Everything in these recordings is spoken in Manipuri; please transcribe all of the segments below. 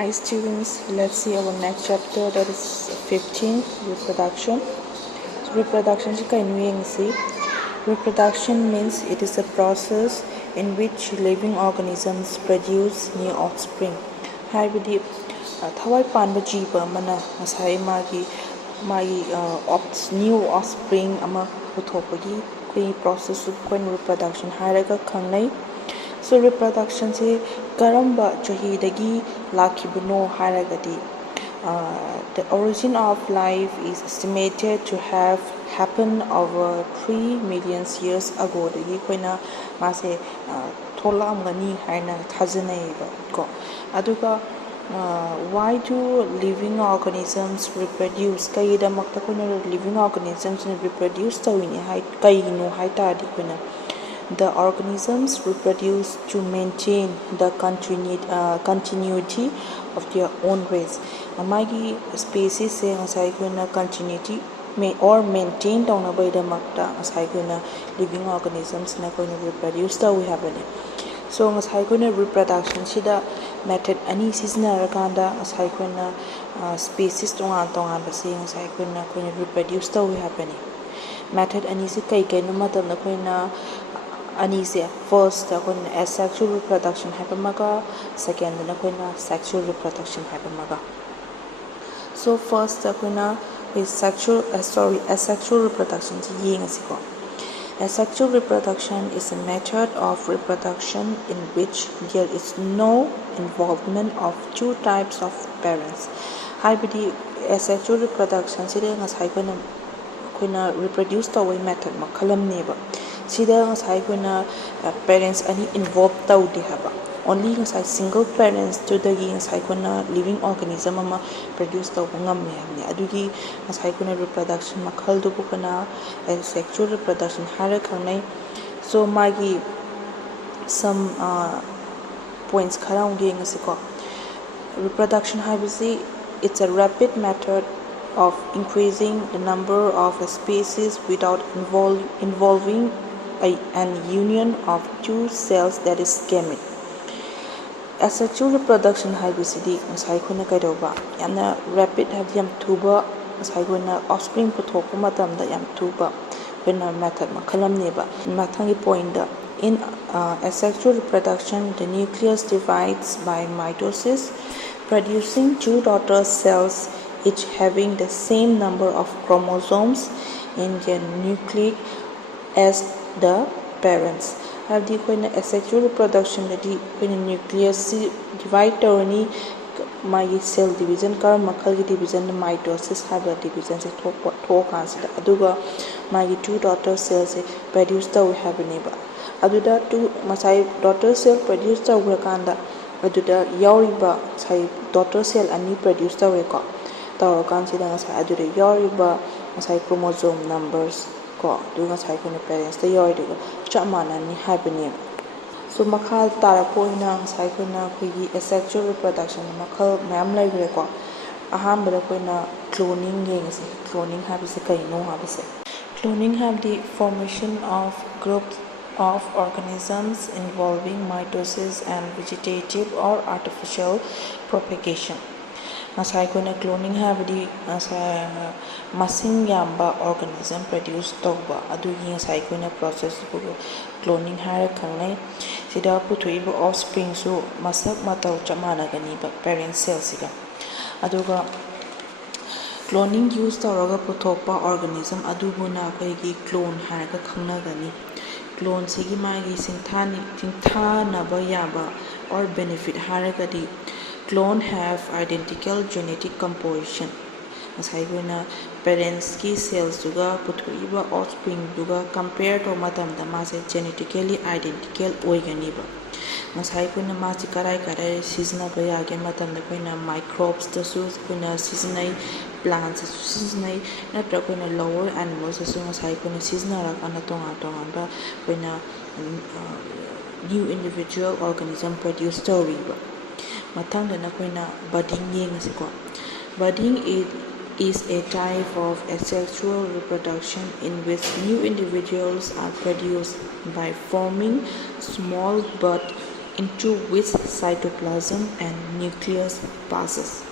Hi students, let's see our next chapter, that is 15, reproduction. So reproduction is reproduction means it is a process in which living organisms produce new offspring. 하이ꯕꯗꯤ ꯊꯋꯥꯏ ꯄꯥꯟꯕ ꯖꯤꯕ ꯑꯃꯅ ꯉꯁꯥꯏ ꯃꯥꯒꯤ new offspring ꯑꯃ ꯄꯨꯊꯣꯛꯄꯒꯤ ꯑꯩꯈꯣꯏꯒꯤ process ꯑꯩꯈꯣꯏꯅ reproduction ꯍꯥꯏꯔꯒ ꯈꯪꯅꯩ. So reproduction se karamba chahidagi lakibano haragadi. The origin of life is estimated to have happened over 3 million years ago. Dagi koina mase tholamgani haina thajanaiba ko. Aduga why do living organisms reproduce? Kaidamakta koina living organisms reproduce tawini hai kaino hai tadi koina. The organisms reproduce to maintain the continuity of their own race. Amagi species se ngasai kuna continuity or maintain tawna baida makta ngasai kuna living organisms na kuna reproduce ta we have ani. So ngasai kuna reproduction sida method ani siznaraganda ngasai kuna species tongan base ngasai kuna reproduce ta we have ani. Method ani se kai no matam na kuna anise first asexual reproduction haipamaga, second sexual reproduction haipamaga. So first is asexual reproduction. Asexual reproduction is a method of reproduction in which there is no involvement of two types of parents. Haibadi asexual reproduction sida ngasai kuna reproduce tawai method makhalam neba. Sida ngasai kuna parents ani involved tawdi haba. Only ngasai single parents to dagi ngasai kuna living organism ama produce taw ngamne hamni. Adugi ngasai kuna reproduction makhal du kuna asexual reproduction hara khangnai. So magi some points khara ungi ngasiko. Reproduction habisi it's a rapid method of increasing the number of a species without involving an union of two cells, that is gamete. Asexual reproduction haibisidi ngasai khuna kaidoba yamna rapid habdi yam thuba ngasai khuna offspring puthokpa matamda yam thuba khuna method makhalam neba. Mathangi point da in asexual reproduction the nucleus divides by mitosis, producing two daughter cells each having the same number of chromosomes in their nuclei as the parents. Habdi koina asexual reproduction dadi koina nucleus divide tawani my cell division kar makhal gi division mitosis haba division se thok ansida aduga my two daughter cells produce taw habaneba aduda two masai daughter cell produce taw kanda aduda yauriba sai daughter cell ani produce taw ko taw kansida ngasai aduda yauriba ngasai chromosome numbers ko duga sai kuna parents ta yauriga chamana ni habani. So makhal tara poina ngasai kuna khigi asexual reproduction makhal mayam laigre ko ahambara koina cloning ngesi. Cloning habise kaino habise. Cloning have the formation of groups of organisms involving mitosis and vegetative or artificial propagation. Ngasai kuna cloning habdi masing yamba organism produce tawba adugi ngasai kuna process bu cloning hara khangnai. Sida puthoiba offspring su masak mataw chamana gani ba parent cells siga aduga cloning use tawraga puthokpa organism adubuna kaigi clone haraga khangnagani. Clone sigi magi singthana ba yaba or benefit haragadi clone have identical genetic composition. Ngasai kuna parents ki cells duga puthoiba offspring duga compare to matamda mase genetically identical oiganiba. Ngasai kuna masi karai seasona ba yage matamda kuna microbes tasu kuna seasonal plants seasonal natra kuna lower animals tasu ngasai kuna seasonal ana tonga ba kuna new individual organism produce tawriba. Mathangda na kuna budding yengasiko. Budding is a type of asexual reproduction in which new individuals are produced by forming small bud into which cytoplasm and nucleus passes.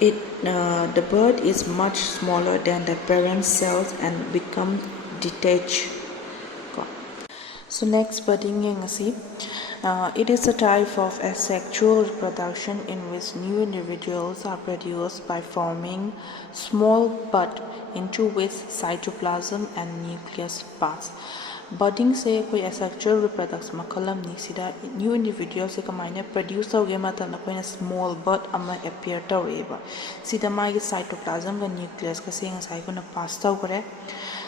The bud is much smaller than the parent cells and become detached. So next budding yengasi. It is a type of asexual reproduction in which new individuals are produced by forming small bud into which cytoplasm and nucleus pass. Budding से कोई asexual reproduction मखलम निसिदा new individuals से कमाइने produce हो गया मतलब ना कोई small bud अमा appear तौरेबा सिदा मागी cytoplasm का nucleus का से ngसाई को ना pass तौरे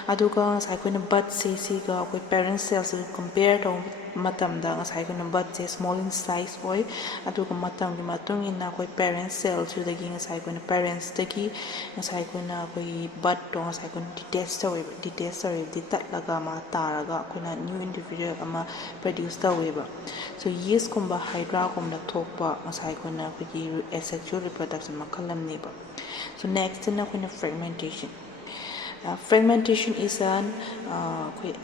aduga ngasai koina bud se siga koi parent cells compare to matamda ngasai koina bud se small in size boy aduga matam gi matung ina koi parent cells su dagi ngasai koina parents dagi ngasai koina koi bud to ngasai koina detach story ditat laga ma taraga koina new individual ama produce taweba so yeast kumba hydra kumda thokpa ngasai koina koi asexual reproduction makalam neba so next na koina fragmentation. Fragmentation is an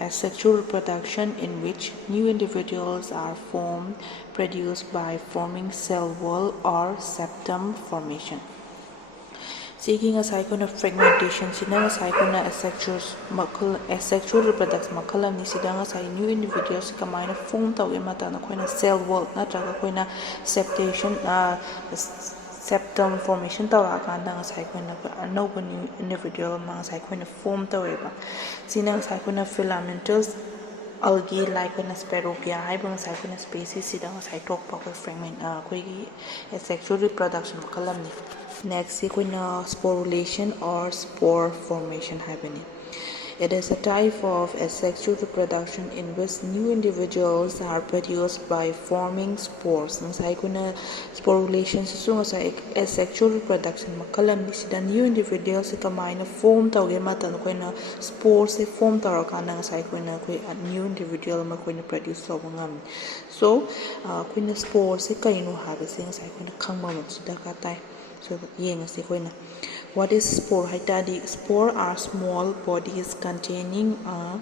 asexual reproduction in which new individuals are produced by forming cell wall or septum formation. Seeking a cycle of fragmentation, sinanga cycle na asexual reproduction makala ni sidanga sa new individuals kamay na form tawin mata na koina cell wall na traga koina septum formation tawra kanda nga sai koina another new individual mga sai koina form taweba sinang sai koina filamentous algae like koina spirogia haiba nga sai koina species sida nga sai tok pa ko fragment koigi asexual reproduction makalam ni next si koina sporulation or spore formation haibani. It is a type of asexual reproduction in which new individuals are produced by forming spores. Ngasai kuna sporulation so ngasai asexual reproduction makalam ni sida new individuals se kamay na form tawge mata no koina spores se form tawra ngasai kuna koi new individual ma koina produce so ngam. So kuna spores se kaino habe se ngasai kuna khangma ma sida ka tai. So yengasi koina. What is spore? Spore are small bodies containing a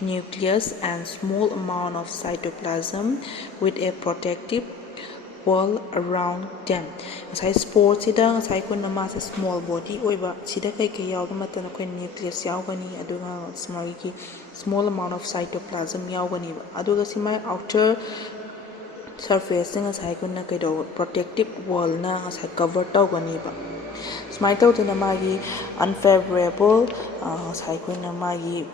nucleus and small amount of cytoplasm with a protective wall around them. Ngasai spore sida ngasai ko na mas small body oiba sida kai yaw mata na ko nucleus yawgani aduga small amount of cytoplasm yawgani aduga simai outer surface ngasai ko na kaido protective wall na ngasai cover tawgani ba smai tawduna magi unfavorable sai koina magi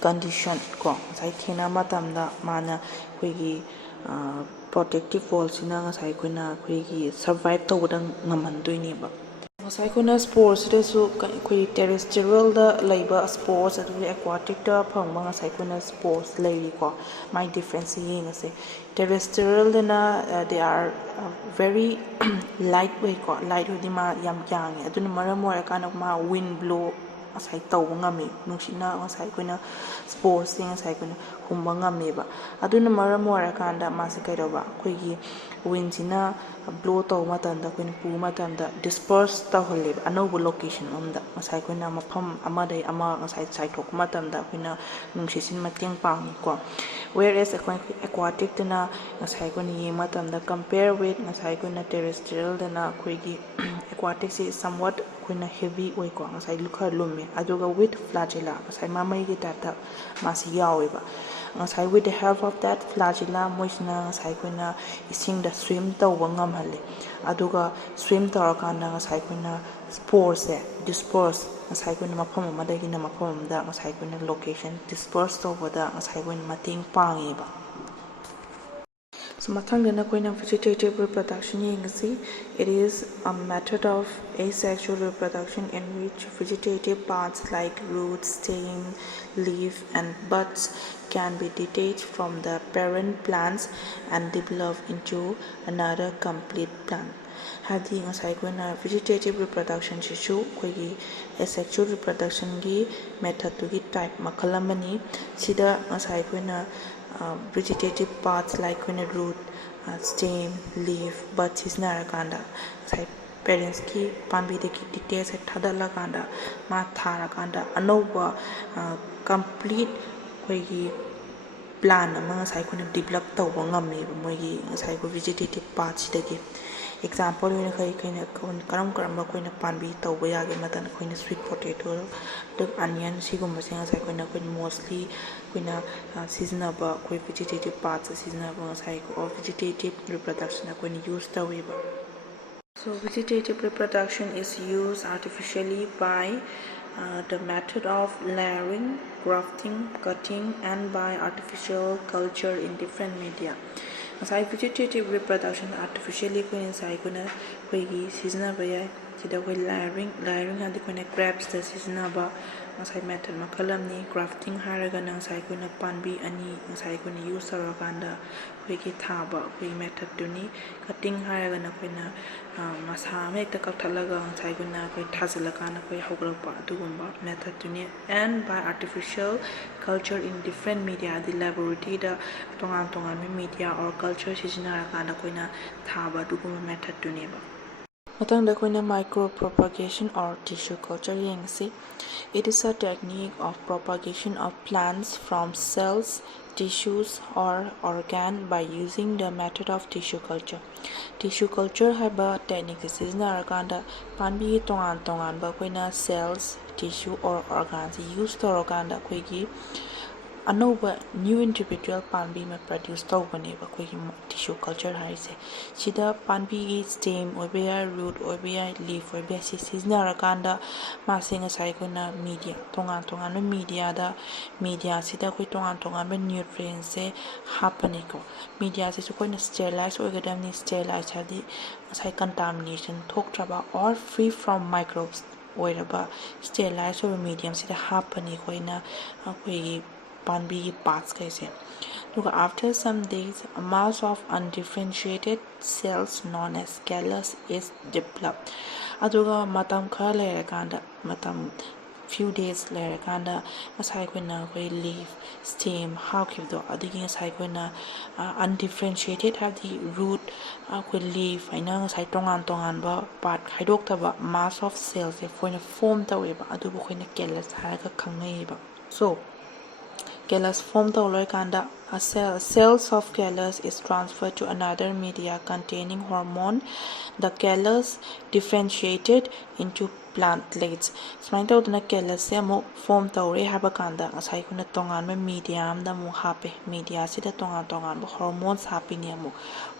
condition ko sai thena matamda mana koigi protective wall sina sai koina koigi survive tawda ngamandoini ba sai koina spores de su koi terrestrial da laiba spores adu aquatic da phangma sai koina spores lai ko my difference yin ase terrestrial na they are very lightweight ko light udi ma yam yang aduna maram ora kana ma wind blow asai taw ngami nungsina asai koina spores sing asai koina humba ngami ba aduna maram ora kanda ma se kai ba koigi wind sina blow taw matanda koina pu matanda disperse taw holle anobu location omda asai koina mafam amadai ama asai sai thok matanda koina nungsisin mating pang ko whereas aquatic na asai koina ye matanda compare with asai koina terrestrial na koigi aquatic is somewhat koina heavy oi ko asai lukha lumme aduga with flagella asai mamai gi data masi yawe ba asai with the help of that flagella moisna asai koina ising da swim tawba ngam halle aduga swim tawra kana asai koina spores disperse asai koina mafam amadagi na mafam da asai koina location disperse tawba da asai koina mating pangi ba so mathangana koina vegetative reproduction yengasi it is a method of asexual reproduction in which vegetative parts like roots, stem, leaf and buds can be detached from the parent plants and develop into another complete plant. Hadi ngasai koina vegetative reproduction shu koigi asexual reproduction gi method to gi type makalamani sida ngasai koina vegetative parts like root, stem, leaf, buds is narakanda. Parents ki pambi de ki details thadala kanda ma thara kanda anova complete koigi plan ama ngasai akhoi develop tawba ngameba moigi ngasai ko vegetative part sidagi example oina kaina karam akhoi panbi tawba yage matan akhoi sweet potato the onion sigumba se ngasai akhoi mostly akhoi seasonable akhoi vegetative parts seasonable ngasai ko vegetative reproduction akhoi use taweba. So vegetative reproduction is used artificially by the method of layering, grafting, cutting, and by artificial culture in different media. Ngasai vegetative reproduction artificially ko insai ko na koigi seasonaba yai sida ko layering hadi ko na crabs da seasonaba ngasai method makalamni grafting haraga nang sai ko na panbi ani ngasai ko na use sarakanda koigi thaba koigi method tuni cutting haraga na ko na masa mekta kathalaga ngasai ko na ko thazalakana ko hograpa adugumba method tuni and by artificial culture in different media the laboratory da tongan media or culture sizinaraganda koina thaba duguma method tuneba. Matangda koina micropropagation or tissue culture yengsi. It is a technique of propagation of plants from cells, tissues or organ by using the method of tissue culture. Tissue culture haba technique sizinaraganda panbi tongan ba koina cells, tissue or organs use toraganda koigi anova new individual panbi ma produce tawbane ba koi tissue culture haise sida panbi stem obeya root obeya leaf obeya seasonal kanda ma singa sai kuna media tongan media da media sida koi tongan nutrients se hapane ko media se su koi na sterilize oigadam ni sterilize hadi sai contamination thoktraba or free from microbes oiraba sterilize or medium sida hapane koi na koi panbi parts kaise. Look, after some days, a mass of undifferentiated cells known as callus is developed. Aduga matam kha lerakanda matam few days lerakanda asai koina koi leaf stem how kibdo adigi asai koina undifferentiated have the root koi leaf aina asai tongan ba part haidok taba mass of cells e foina form taweba adubu koina callus haraga khangai ba. So callus form the cells of callus is transferred to another media containing hormone. The callus differentiated into plantlets. Smile to the callus form tawre haba kanda asai kuna tongan medium da mu hape media sida tongan hormones happy ni mu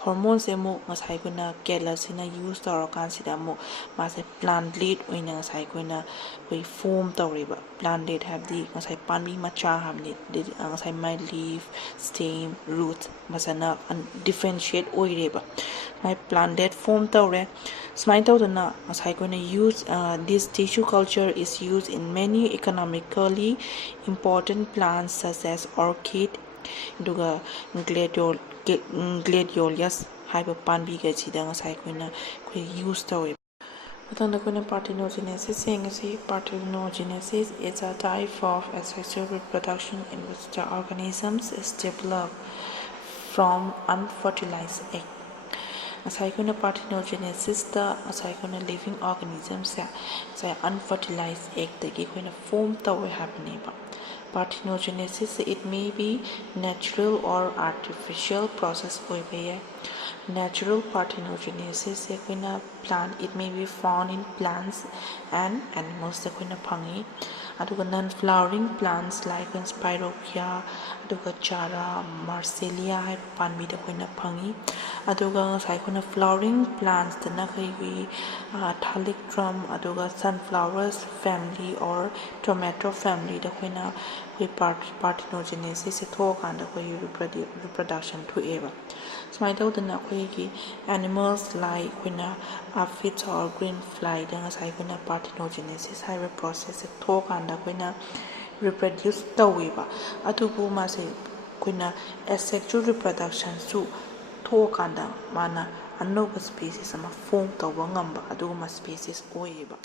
hormones emu asai kuna callus ina use tawrakan sida mu mase plantlet oina asai kuna we form tawreba plantlet have the asai panbi macha hamni asai my leaf stem root masana differentiate oireba my plantlet form tawre smile to na asai kuna use this tissue culture is used in many economically important plants such as orchid duga gladiolus haiba panbi ga chida ngasai kuna koi use tawe matanda kuna parthenogenesis yengasi. Parthenogenesis is a type of asexual reproduction in which the organisms is developed from unfertilized egg. Asai kuna parthenogenesis the asai kuna living organisms say unfertilized egg dagi kuna form tawe happening ba. Parthenogenesis it may be natural or artificial process oibe. Natural parthenogenesis yakuna plant it may be found in plants and animals yakuna phangi aduga non flowering plants like spirochia aduga chara marcelia hai panbi da koina phangi aduga sai kuna flowering plants dana kai thalictrum aduga sunflowers family or tomato family da koina koi parthenogenesis se thokanda koi reproduction to eva smile to the koi animals like koina aphids or green fly da sai kuna parthenogenesis hai process se thokanda koina reproduce taweba atubu ma se koina asexual reproduction su thokanda mana another species ama form tawba ngamba aduguma species oiba.